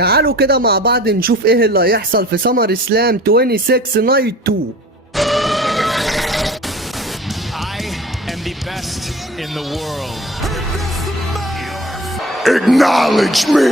تعالوا كده مع بعض نشوف ايه اللي هيحصل في سمر اسلام 26 نايت 2. I am the best in the world. Acknowledge me!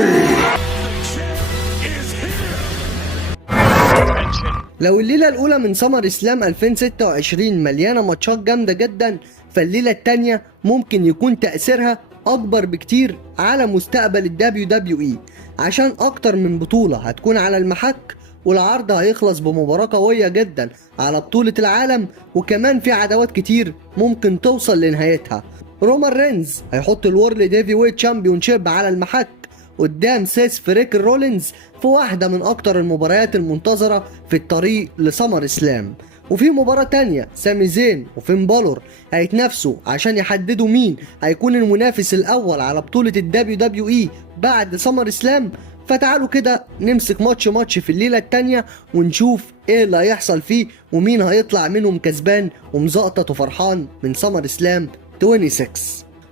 لو الليلة الأولى من سمر اسلام 2026 مليانة ماتشات جامدة جدا، فالليلة التانية ممكن يكون تأثيرها أكبر بكتير على مستقبل ال WWE، عشان أكتر من بطولة هتكون على المحك، والعرض هيخلص بمباراة قوية جدا على بطولة العالم، وكمان في عداوات كتير ممكن توصل لنهايتها. رومان رينز هيحط الورلد هيفي ويت تشامبيونشيب على المحك قدام سيس فريك رولينز في واحدة من أكتر المباريات المنتظرة في الطريق لسمر اسلام. وفي مباراة تانية سامي زين وفين بالور هيتنافسوا عشان يحددوا مين هيكون المنافس الأول على بطولة ال WWE بعد سمر اسلام. فتعالوا كده نمسك ماتش في الليلة التانية ونشوف ايه اللي هيحصل فيه ومين هيطلع منهم كسبان ومزقطط وفرحان من سمر اسلام 26.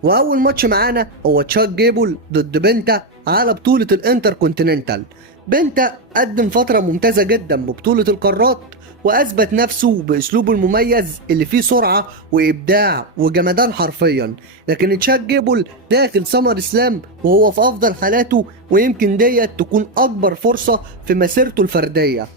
واول ماتش معانا هو تشاك جيبل ضد بنتا على بطولة الانتر كونتيننتال. بنتا قدم فترة ممتازة جدا ببطولة القارات، واثبت نفسه باسلوبه المميز اللي فيه سرعة وابداع وجمدان حرفيا. لكن تشاك جيبل داخل سمر اسلام وهو في افضل حالاته، ويمكن ديت تكون اكبر فرصة في مسيرته الفردية.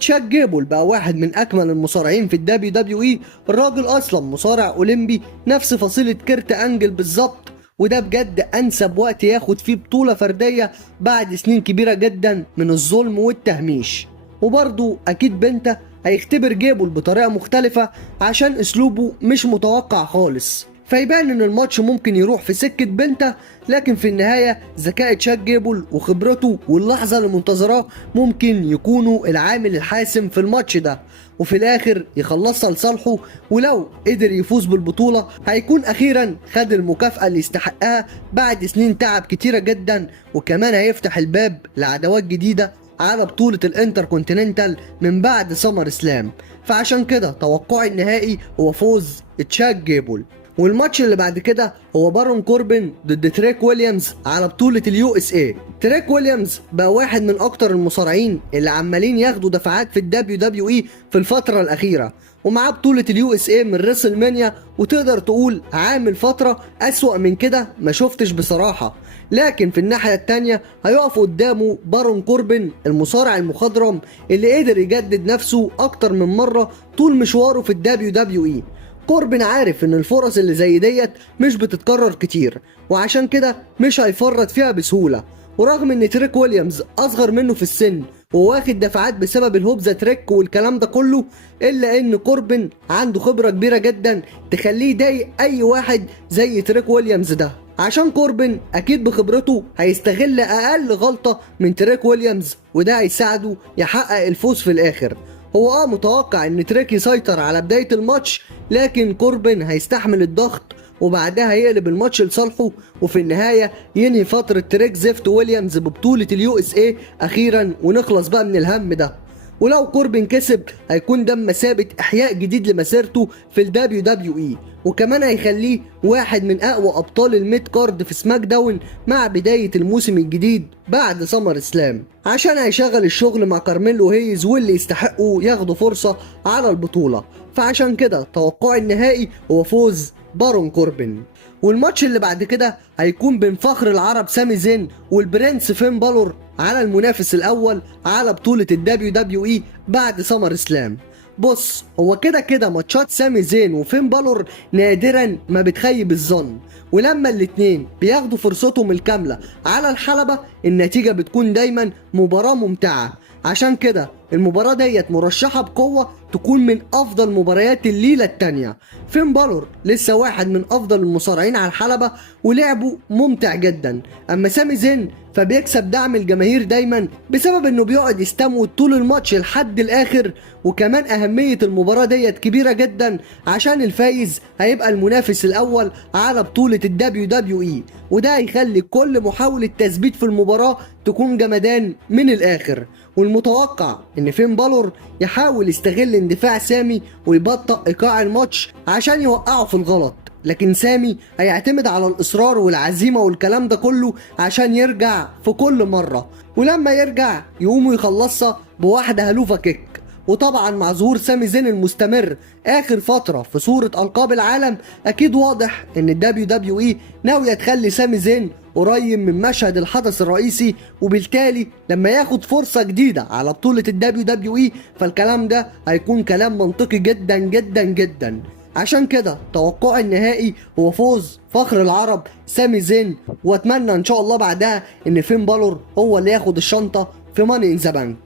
تشاك جيبل بقى واحد من اكمل المصارعين في الدبليو دبليو اي. الراجل اصلا مصارع اولمبي نفس فصيلة كيرت انجل بالظبط، وده بجد انسب وقت ياخد فيه بطولة فردية بعد سنين كبيرة جدا من الظلم والتهميش. وبرضه اكيد بنتا هيختبر جيبل بطريقة مختلفة عشان اسلوبه مش متوقع خالص، فيبان ان الماتش ممكن يروح في سكة بنتا. لكن في النهاية ذكاء تشاك جيبل وخبرته واللحظة اللي منتظراه ممكن يكونوا العامل الحاسم في الماتش ده، وفي الاخر يخلصها لصالحه. ولو قدر يفوز بالبطولة هيكون اخيرا خد المكافأة اللي يستحقها بعد سنين تعب كتيرة جدا، وكمان هيفتح الباب لعداوات جديدة على بطولة الانتر كونتيننتال من بعد سمر اسلام. فعشان كده توقعي النهائي هو فوز تشاك جيبل. والماتش اللي بعد كده هو بارون كوربن ضد تريك ويليامز على بطولة اليو اس اي. تريك ويليامز بقى واحد من اكتر المصارعين اللي عمالين ياخدوا دفعات في الدبليو دبليو اي في الفترة الاخيرة، ومعاه بطولة اليو اس اي من ريسل مانيا، وتقدر تقول عامل فترة اسوأ من كده ما شفتش بصراحة. لكن في الناحية التانية هيقف قدامه بارون كوربن المصارع المخضرم اللي قدر يجدد نفسه اكتر من مرة طول مشواره في الدبليو دبليو اي. كوربن عارف ان الفرص اللي زي ديت مش بتتكرر كتير، وعشان كده مش هيفرط فيها بسهولة. ورغم ان تريك ويليامز اصغر منه في السن وواخد دفعات بسبب الهوبزا تريك والكلام ده كله، الا ان كوربن عنده خبرة كبيرة جدا تخليه يضايق اي واحد زي تريك ويليامز ده. عشان كوربن اكيد بخبرته هيستغل اقل غلطة من تريك ويليامز، وده هيساعده يحقق الفوز في الاخر. هو متوقع ان تريك يسيطر على بداية الماتش، لكن كوربن هيستحمل الضغط وبعدها يقلب الماتش لصالحه، وفي النهاية ينهي فترة تريك زيفت ويليامز ببطولة اليو اس اي اخيرا، ونخلص بقى من الهم ده. ولو كوربن كسب هيكون ده مثابة احياء جديد لمسيرته في الدبليو دبليو اي، وكمان هيخليه واحد من اقوى ابطال الميد كارد في سماك داون مع بداية الموسم الجديد بعد سمر اسلام، عشان هيشغل الشغل مع كارميلو هيز واللي يستحقوا ياخدوا فرصة على البطولة. فعشان كده توقعي النهائي هو فوز بارون كوربن. والماتش اللي بعد كده هيكون بين فخر العرب سامي زين والبرنس فين بالور على المنافس الاول على بطولة الدبليو دبليو اي بعد سمر اسلام. بص، هو كده ماتشات سامي زين وفين بالور نادرا ما بتخيب الظن، ولما الاتنين بياخدوا فرصتهم الكاملة على الحلبة النتيجة بتكون دايما مباراة ممتعة. عشان كده المباراة ديت مرشحة بقوة تكون من افضل مباريات الليلة التانية. فين بالور لسه واحد من افضل المصارعين على الحلبة ولعبه ممتع جدا، اما سامي زين فبيكسب دعم الجماهير دايما بسبب انه بيقعد يستموت طول الماتش لحد الاخر. وكمان اهمية المباراة ديت كبيرة جدا عشان الفايز هيبقى المنافس الاول على بطولة الدبليو دبليو اي، وده هيخلي كل محاولة تثبيت في المباراة تكون جمدان من الاخر. والمتوقع ان فين بالور يحاول يستغل اندفاع سامي ويبطئ ايقاع الماتش عشان يوقعه في الغلط. لكن سامي هيعتمد على الإصرار والعزيمة والكلام ده كله عشان يرجع في كل مرة، ولما يرجع يقوموا يخلصها بواحدة هلوفا كيك. وطبعا مع ظهور سامي زين المستمر اخر فترة في صورة القاب العالم، اكيد واضح ان الدبليو دبليو اي ناوية تخلي سامي زين قريب من مشهد الحدث الرئيسي، وبالتالي لما ياخد فرصة جديدة على بطولة الدبليو دبليو اي فالكلام ده هيكون كلام منطقي جدا جدا جدا. عشان كده توقعي النهائي هو فوز فخر العرب سامي زين، واتمنى ان شاء الله بعدها ان فين بالور هو اللي ياخد الشنطة في ماني ان ذا بانك.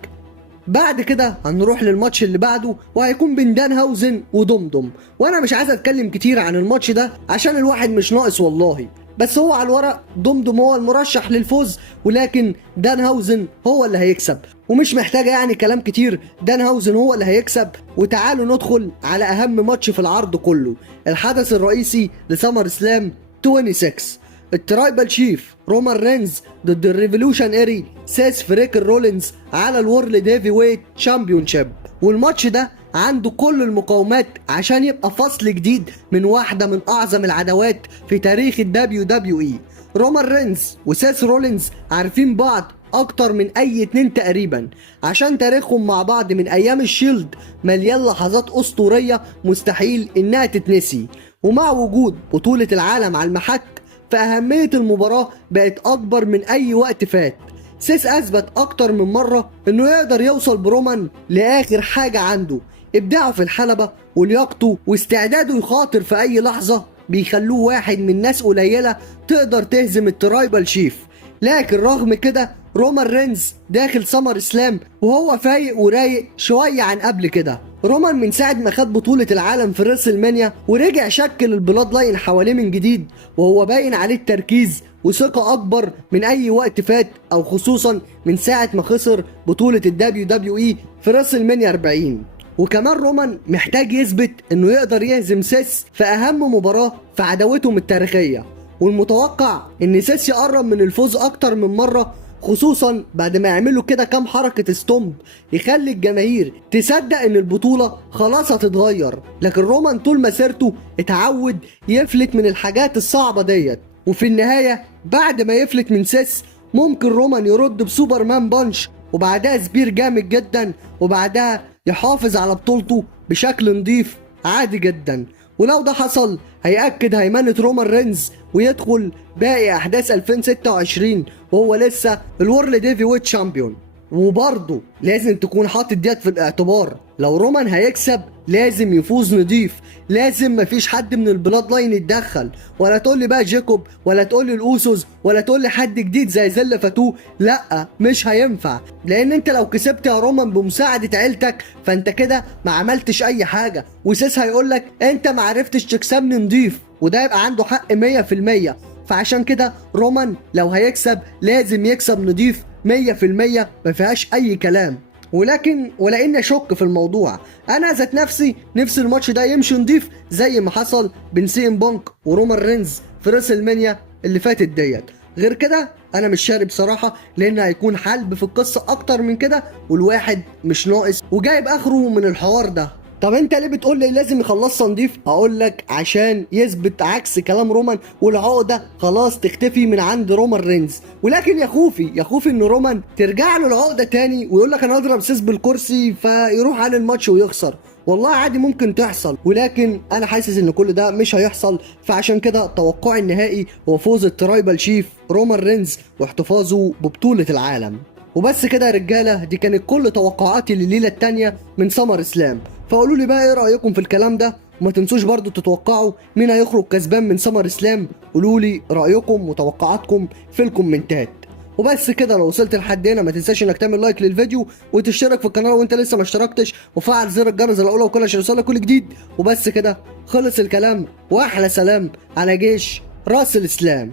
بعد كده هنروح للماتش اللي بعده وهيكون بين دانهاوزن ودمدم، وانا مش عايز اتكلم كتير عن الماتش ده عشان الواحد مش ناقص والله، بس هو على الورق دمدم هو المرشح للفوز، ولكن دانهاوزن هو اللي هيكسب، ومش محتاجه يعني كلام كتير، دانهاوزن هو اللي هيكسب. وتعالوا ندخل على اهم ماتش في العرض كله، الحدث الرئيسي لسمر سلام 26، الترايبال شيف رومان رينز ضد الريفولوشنري سيس فريكر رولينز على الورلد هيفي ويت شامبيونشيب. والماتش ده عنده كل المقومات عشان يبقى فصل جديد من واحدة من أعظم العداوات في تاريخ الدبليو دبليو اي. رومان رينز وسيس رولينز عارفين بعض أكتر من أي اتنين تقريبا، عشان تاريخهم مع بعض من أيام الشيلد مليان لحظات أسطورية مستحيل إنها تتنسي. ومع وجود بطولة العالم على المحك فأهمية المباراة بقت أكبر من أي وقت فات. سيس أثبت أكتر من مرة إنه يقدر يوصل برومان لآخر حاجة عنده، إبداعه في الحلبة ولياقته واستعداده يخاطر في أي لحظة بيخلوه واحد من ناس قليلة تقدر تهزم الترايبال شيف. لكن رغم كده رومان رينز داخل سمر سلام وهو فايق ورايق شوية عن قبل كده. رومان من ساعة ما خد بطولة العالم في ريسل مانيا ورجع شكل البلاد لاين حواليه من جديد، وهو باين عليه التركيز وثقة أكبر من أي وقت فات، أو خصوصا من ساعة ما خسر بطولة الدبليو دبليو اي في ريسل مانيا 40. وكمان رومان محتاج يثبت إنه يقدر يهزم سيس في أهم مباراة في عداوتهم التاريخية، والمتوقع إن سيس يقرب من الفوز أكتر من مرة، خصوصا بعد ما يعملوا كده كام حركة ستومب يخلي الجماهير تصدق ان البطولة خلاص هتتغير. لكن رومان طول مسيرته اتعود يفلت من الحاجات الصعبة ديت، وفي النهاية بعد ما يفلت من سيس ممكن رومان يرد بسوبرمان بانش وبعدها سبير جامد جدا، وبعدها يحافظ على بطولته بشكل نظيف عادي جدا. ولو ده حصل هيأكد هيمنة رومان رينز ويدخل باقي احداث 2026 وهو لسه الورلد هيفي ويت شامبيون. وبرضه لازم تكون حاطط ديت في الاعتبار، لو رومان هيكسب لازم يفوز نضيف، لازم مفيش حد من البلاد لاين يتدخل، ولا تقول لي بقى جيكوب ولا تقول لي الاوسوس ولا تقول لي حد جديد زي زل فاتو، لا مش هينفع، لان انت لو كسبت يا رومان بمساعدة عيلتك فانت كده ما عملتش اي حاجة، وسيس هيقول لك انت ما عرفتش تكسبني نضيف، وده يبقى عنده حق 100%. فعشان كده رومان لو هيكسب لازم يكسب نضيف 100%، ما فيهاش اي كلام. ولكن اشك في الموضوع، انا ذات نفسي الماتش ده يمشي نضيف زي ما حصل بين سي ام بانك ورومان رينز في ريسل مانيا اللي فاتت ديت. غير كده انا مش شاري بصراحه، لان هيكون حلب في القصه اكتر من كده، والواحد مش ناقص وجايب اخره من الحوار ده. طب انت ليه بتقول لي لازم يخلصها نضيف؟ اقول لك عشان يثبت عكس كلام رومان والعقده خلاص تختفي من عند رومان رينز. ولكن يا خوفي ان رومان ترجع له العقده تاني ويقول لك انا اضرب سيس بالكرسي فيروح على الماتش ويخسر. والله عادي ممكن تحصل، ولكن انا حاسس ان كل ده مش هيحصل. فعشان كده توقعي النهائي هو فوز الترايبال شيف رومان رينز واحتفاظه ببطوله العالم. وبس كده يا رجاله، دي كانت كل توقعاتي لليله التانيه من سمر سلام. فقولوا لي بقى ايه رايكم في الكلام ده، وما تنسوش برضو تتوقعوا مين هيخرج كسبان من سمر سلام. قولوا لي رايكم وتوقعاتكم في الكومنتات. وبس كده، لو وصلت لحد هنا ما تنساش انك تعمل لايك للفيديو وتشترك في القناه لو انت لسه ما اشتركتش، وفعل زر الجرس الاولى وكل عشان يوصلك كل جديد. وبس كده خلص الكلام، واحلى سلام على جيش راس الاسلام.